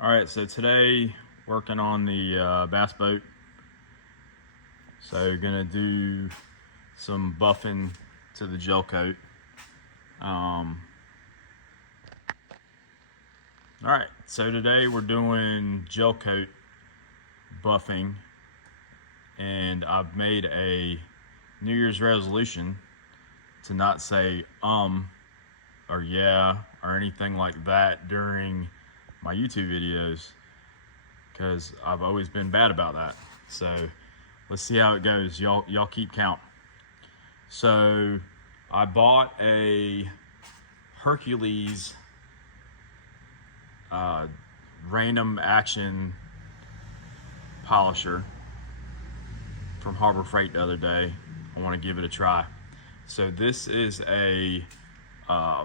All right, so today working on the bass boat. So gonna do some buffing to the gel coat. All right, so today we're doing gel coat buffing, and I've made a New Year's resolution to not say or yeah or anything like that during my YouTube videos, because I've always been bad about that. So let's see how it goes. Y'all keep count. So I bought a Hercules random action polisher from Harbor Freight the other day. I want to give it a try. So this is a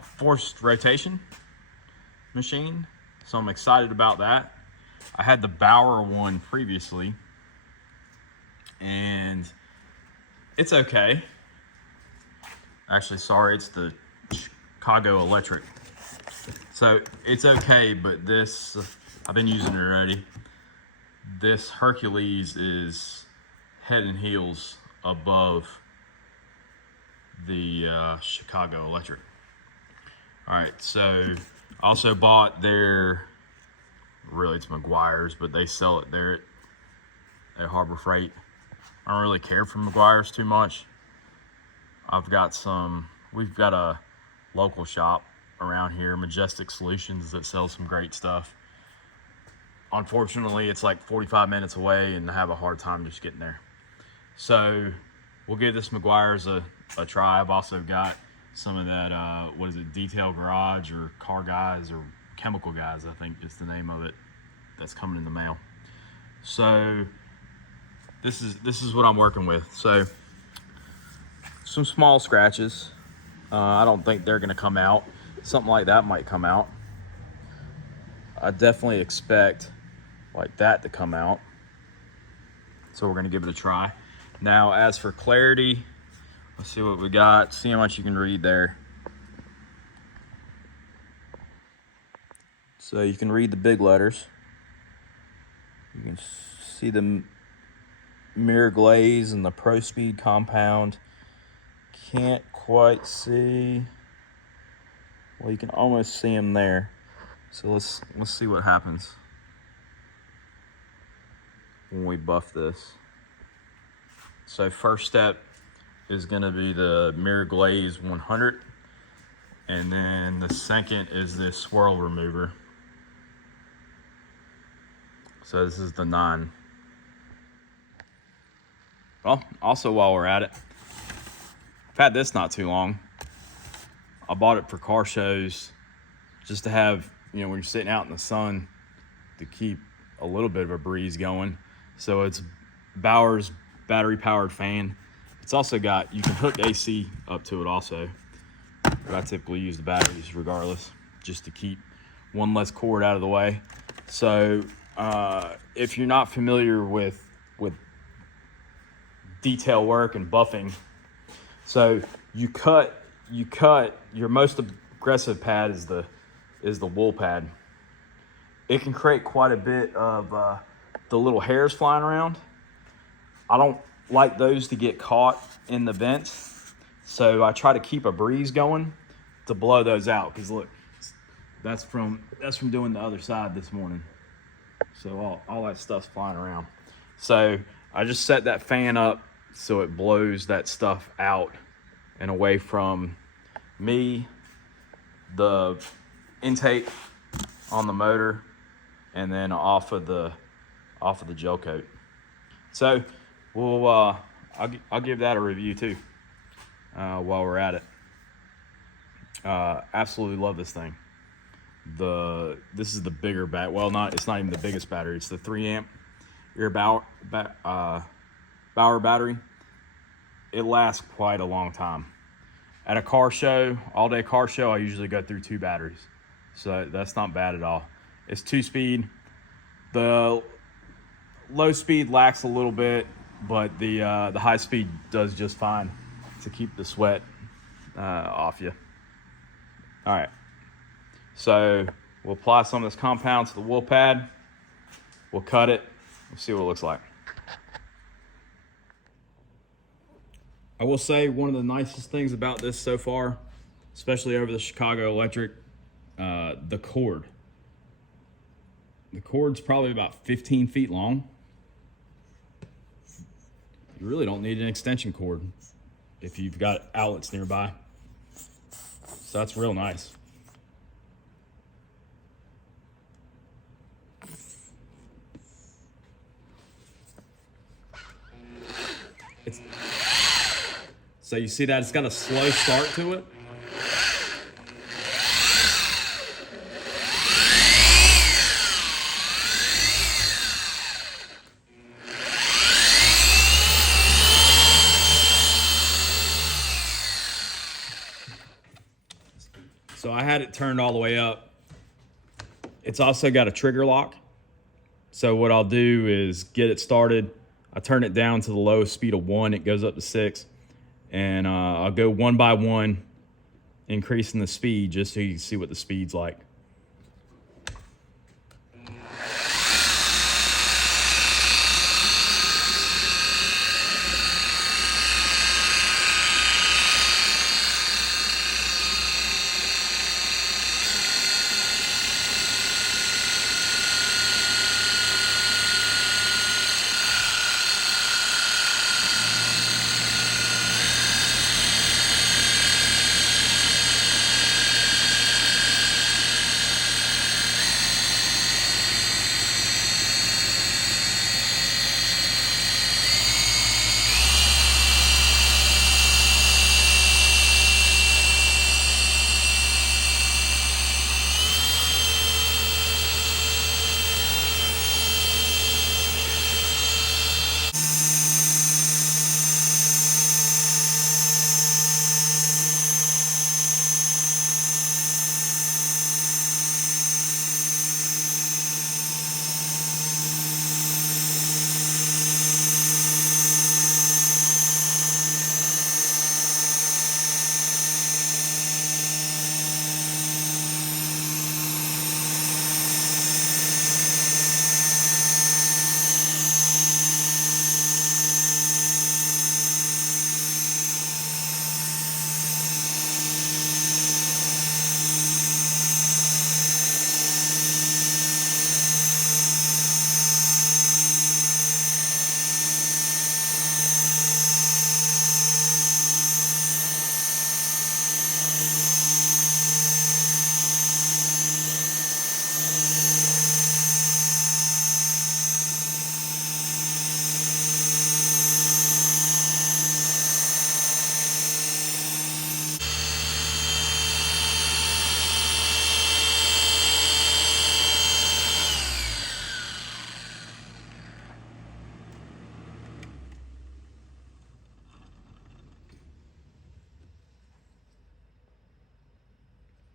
forced rotation machine, so I'm excited about that. I had the Bauer one previously, and it's okay. Actually, sorry, it's the Chicago Electric. So it's okay, but this, I've been using it already. This Hercules is head and heels above the Chicago Electric. All right, so I also bought their, really it's Meguiar's, but they sell it there at Harbor Freight. I don't really care for Meguiar's too much. We've got a local shop around here, Majestic Solutions, that sells some great stuff. Unfortunately, it's like 45 minutes away and I have a hard time just getting there. So we'll give this Meguiar's a try. I've also got some of that, Detail Garage or Car Guys or Chemical Guys, I think is the name of it, that's coming in the mail. So this is what I'm working with. So some small scratches. I don't think they're gonna come out. Something like that might come out. I definitely expect like that to come out. So we're gonna give it a try. Now, as for clarity, let's see what we got. See how much you can read there. So you can read the big letters. You can see the mirror glaze and the Pro Speed compound. Can't quite see. Well, you can almost see them there. So let's see what happens when we buff this. So first step is going to be the mirror glaze 100, and then the second is this swirl remover. So this is the 9. Well, also while we're at it, I've had this not too long. I bought it for car shows just to have, when you're sitting out in the sun, to keep a little bit of a breeze going. So it's Bauer's battery powered fan. It's also got, you can hook AC up to it also, but I typically use the batteries regardless, just to keep one less cord out of the way. So if you're not familiar with detail work and buffing, so you cut your most aggressive pad is the wool pad. It can create quite a bit of the little hairs flying around. I don't like those to get caught in the vents, so I try to keep a breeze going to blow those out. Because look, that's from doing the other side this morning. So all that stuff's flying around. So I just set that fan up so it blows that stuff out and away from me, the intake on the motor, and then off of the gel coat. So I'll give that a review too while we're at it. Absolutely love this thing. This is the bigger it's not even the biggest battery. It's the 3 amp Bauer battery. It lasts quite a long time. At a car show, all day car show, I usually go through 2 batteries. So that's not bad at all. It's 2-speed. The low speed lacks a little bit, but the high speed does just fine to keep the sweat off you. All right. So We'll apply some of this compound to the wool pad. We'll cut it. We'll see what it looks like. I will say one of the nicest things about this so far, especially over the Chicago Electric, the cord. The cord's probably about 15 feet long. You really don't need an extension cord if you've got outlets nearby. So that's real nice. So you see that it's got a slow start to it. So I had it turned all the way up. It's also got a trigger lock. So what I'll do is get it started. I turn it down to the lowest speed of 1. It goes up to 6. And I'll go one by one, increasing the speed just so you can see what the speed's like.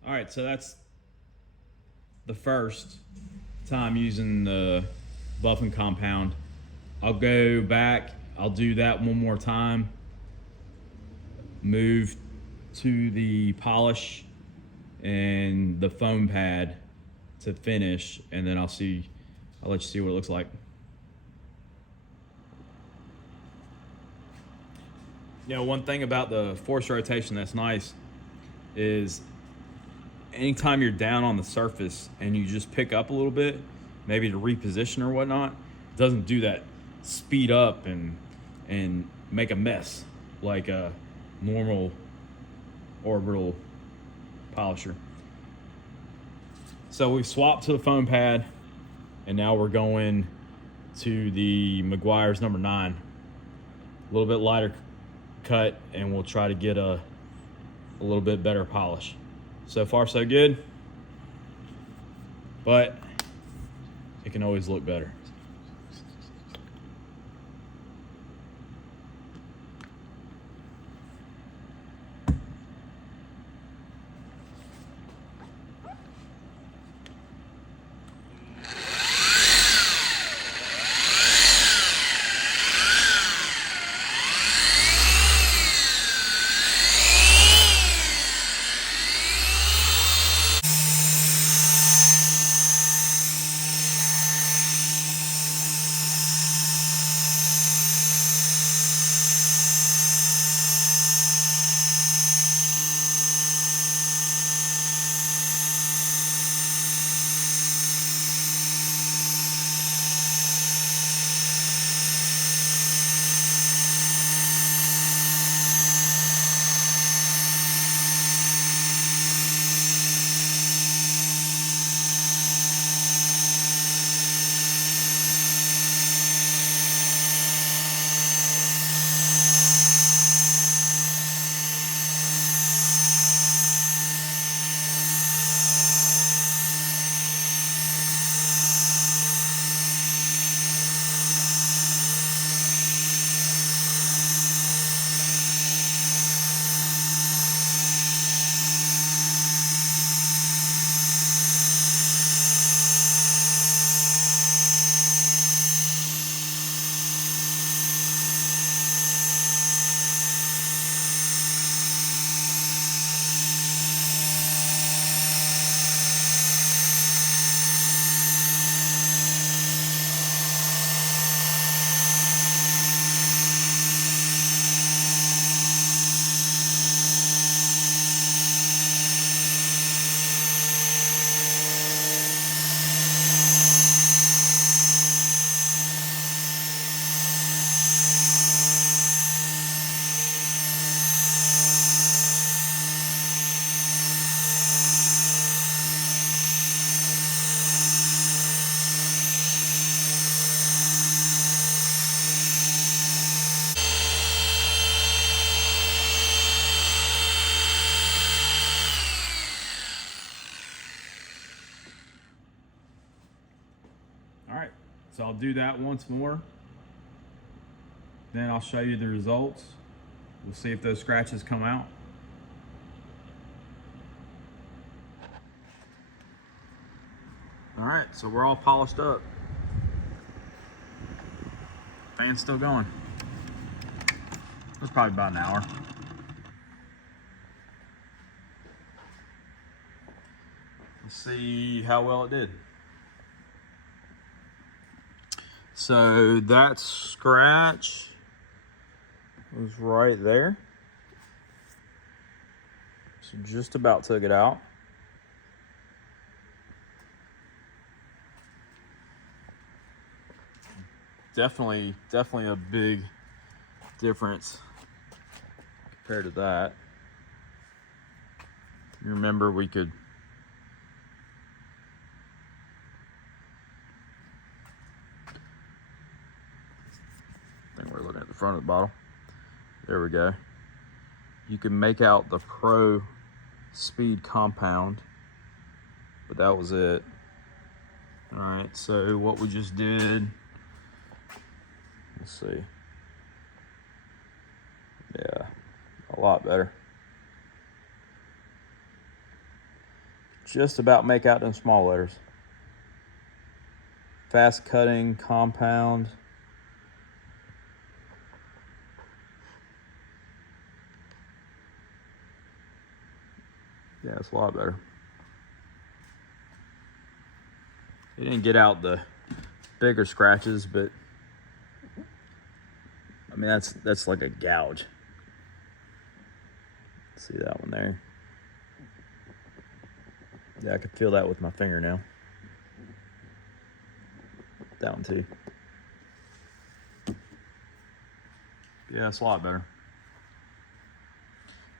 All right, so that's the first time using the buffing compound. I'll go back, I'll do that one more time, move to the polish and the foam pad to finish, and then I'll let you see what it looks like. You know, one thing about the forced rotation that's nice is anytime you're down on the surface and you just pick up a little bit, maybe to reposition or whatnot, it doesn't do that speed up and make a mess like a normal orbital polisher. So we've swapped to the foam pad, and now we're going to the Meguiar's number 9. A little bit lighter cut, and we'll try to get a little bit better polish. So far, so good, but it can always look better. So I'll do that once more. Then I'll show you the results. We'll see if those scratches come out. All right, so we're all polished up. Fan's still going. It was probably about an hour. Let's see how well it did. So that scratch was right there. So just about took it out. Definitely a big difference compared to that. You remember we could I think we're looking at the front of the bottle. There we go. You can make out the Pro Speed compound, but that was it. All right, so what we just did, let's see. Yeah, a lot better. Just about make out them small letters. Fast cutting compound. Yeah, it's a lot better. It didn't get out the bigger scratches, but I mean that's like a gouge. See that one there? Yeah, I could feel that with my finger now. That one too. Yeah, it's a lot better.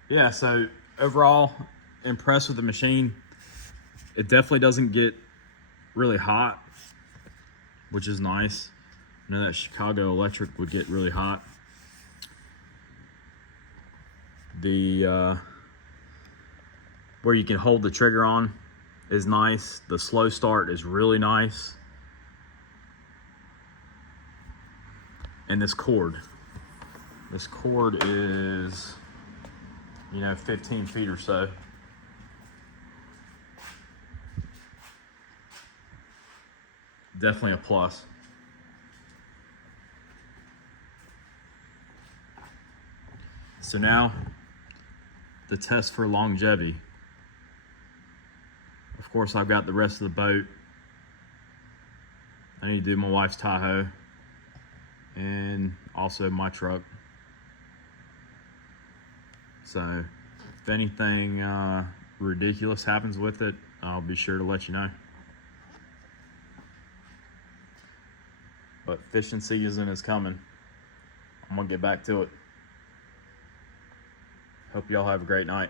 Yeah, so overall, impressed with the machine. It definitely doesn't get really hot, which is nice. I know that Chicago Electric would get really hot. The where you can hold the trigger on is nice. The slow start is really nice. And this cord is, 15 feet or so. Definitely a plus. So now, the test for longevity. Of course, I've got the rest of the boat. I need to do my wife's Tahoe and also my truck. So if anything ridiculous happens with it, I'll be sure to let you know. But fishing season is coming. I'm gonna get back to it. Hope y'all have a great night.